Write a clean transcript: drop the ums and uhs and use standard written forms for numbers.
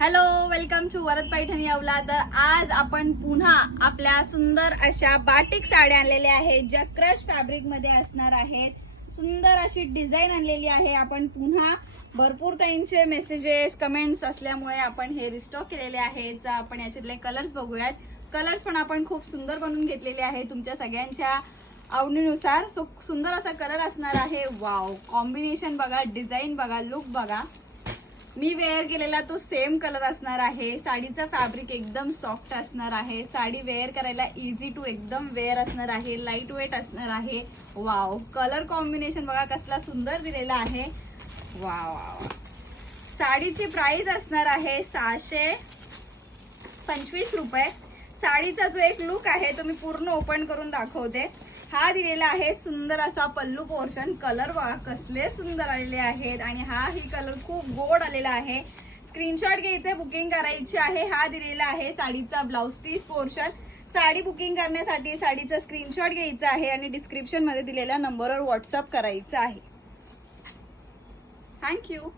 Hello, welcome to Varad Paithani अवला. तर आज आपण पुन्हा आपल्या सुंदर अशा बाटिक साड्या आणलेल्या आहेत, ज्या क्रश फॅब्रिक मध्ये असणार आहेत. सुंदर अशी डिझाईन आणलेली आहे. आपण पुन्हा भरपूर ताईंचे मेसेजेस कमेंट्स असल्यामुळे आपण हे रिस्टॉक केलेले आहेत. आपण याच्यातले कलर्स बघूयात. कलर्स पण आपण खूप सुंदर बनवून घेतलेले आहे तुमच्या सगळ्यांच्या आवडीनुसार. सो सुंदर असा कलर असणार आहे. वाव, कॉम्बिनेशन बघा, डिझाईन बघा, लुक बघा. मी वेअर केलेला तो सेम कलर असणार आहे. साडीचा फॅब्रिक एकदम सॉफ्ट असणार आहे. साडी वेअर करायला इझी टू एकदम वेअर असणार आहे. लाईट वेट असणार आहे. वाव, कलर कॉम्बिनेशन बघा कसला सुंदर दिलेला आहे. Wow wow. साडीची प्राइस असणार आहे 625 रुपये. साडीचा जो एक लुक आहे तो मी पूर्ण ओपन करून दाखवते. हा दिलेला आहे सुंदर असा पल्लू पोर्शन. कलर बघा कसले सुंदर आलेले आहेत आणि हा ही कलर खूप गोड आलेला आहे. स्क्रीनशॉट घ्यायचे, बुकिंग करायची आहे. हा दिलेला आहे साडीचा blouse piece portion. Sari booking करण्यासाठी साडीचा स्क्रीनशॉट घ्यायचा आहे आणि डिस्क्रिप्शन मध्ये दिलेल्या नंबरवर व्हॉट्सअप करायचं आहे. थँक्यू.